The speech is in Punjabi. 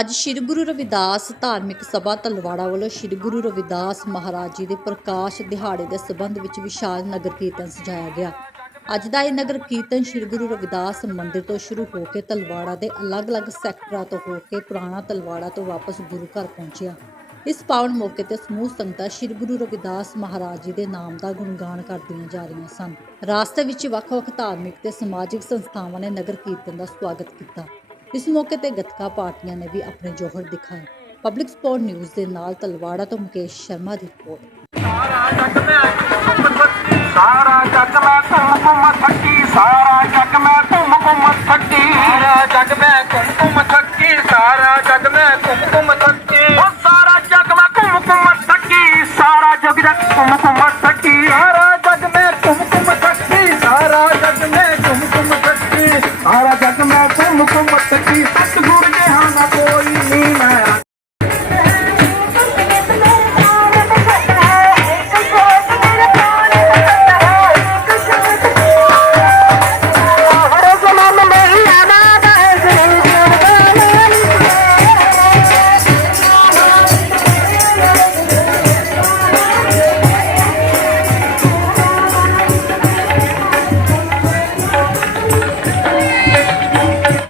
ਅੱਜ ਸ਼੍ਰੀ ਗੁਰੂ ਰਵਿਦਾਸ ਧਾਰਮਿਕ ਸਭਾ ਤਲਵਾੜਾ ਵੱਲੋਂ ਸ਼੍ਰੀ ਗੁਰੂ ਰਵਿਦਾਸ ਮਹਾਰਾਜ ਜੀ ਦੇ ਪ੍ਰਕਾਸ਼ ਦਿਹਾੜੇ ਦੇ ਸਬੰਧ ਵਿੱਚ ਵਿਸ਼ਾਲ ਨਗਰ ਕੀਰਤਨ ਸਜਾਇਆ ਗਿਆ। ਅੱਜ ਦਾ ਇਹ ਨਗਰ ਕੀਰਤਨ ਸ਼੍ਰੀ ਗੁਰੂ ਰਵਿਦਾਸ ਮੰਦਿਰ ਤੋਂ ਸ਼ੁਰੂ ਹੋ ਕੇ ਤਲਵਾੜਾ ਦੇ ਅਲੱਗ-ਅਲੱਗ ਸੈਕਟਰਾਂ ਤੋਂ ਹੋ ਕੇ ਪੁਰਾਣਾ ਤਲਵਾੜਾ ਤੋਂ ਵਾਪਸ ਗੁਰੂ ਘਰ ਪਹੁੰਚਿਆ। ਇਸ ਪਾਵਨ ਮੌਕੇ ਤੇ ਸਮੂਹ ਸੰਗਤਾਂ ਸ਼੍ਰੀ ਗੁਰੂ ਰਵਿਦਾਸ ਮਹਾਰਾਜ ਜੀ ਦੇ ਨਾਮ ਦਾ ਗੁਣਗਾਨ ਕਰਦੀਆਂ ਜਾ ਰਹੀਆਂ ਸਨ। ਰਾਸਤੇ ਵਿੱਚ ਵੱਖ-ਵੱਖ ਧਾਰਮਿਕ ਤੇ ਸਮਾਜਿਕ ਸੰਸਥਾਵਾਂ ਨੇ ਨਗਰ ਕੀਰਤਨ ਦਾ ਸਵਾਗਤ ਕੀਤਾ। ਇਸ ਮੌਕੇ ਤੇ ਗੱਤਕਾ ਪਾਰਟੀਆਂ ਨੇ ਵੀ ਆਪਣੇ ਜੋਹਰ ਦਿਖਾਏ। ਪਬਲਿਕ ਸਪੋਰਟ ਨਿਊਜ਼ ਦੇ ਨਾਲ ਤਲਵਾੜਾ ਤੋਂ ਮੁਕੇਸ਼ ਸ਼ਰਮਾ ਦੀ ਰਿਪੋਰਟ। ਸਾਰਾ ਜੱਗ ਮੈਂ ਘੁੰਮ ਥੱਕੀ, ਸਾਰਾ ਜੱਗ ਮੈਂ ਘੁੰਮ ਥੱਕੀ, ਸਾਰਾ ਜੱਗ ਮੈਂ ਘੁੰਮ ਥੱਕੀ, ਸਾਰਾ ਜੱਗ ਮੈਂ ਘੁੰਮ ਥੱਕੀ।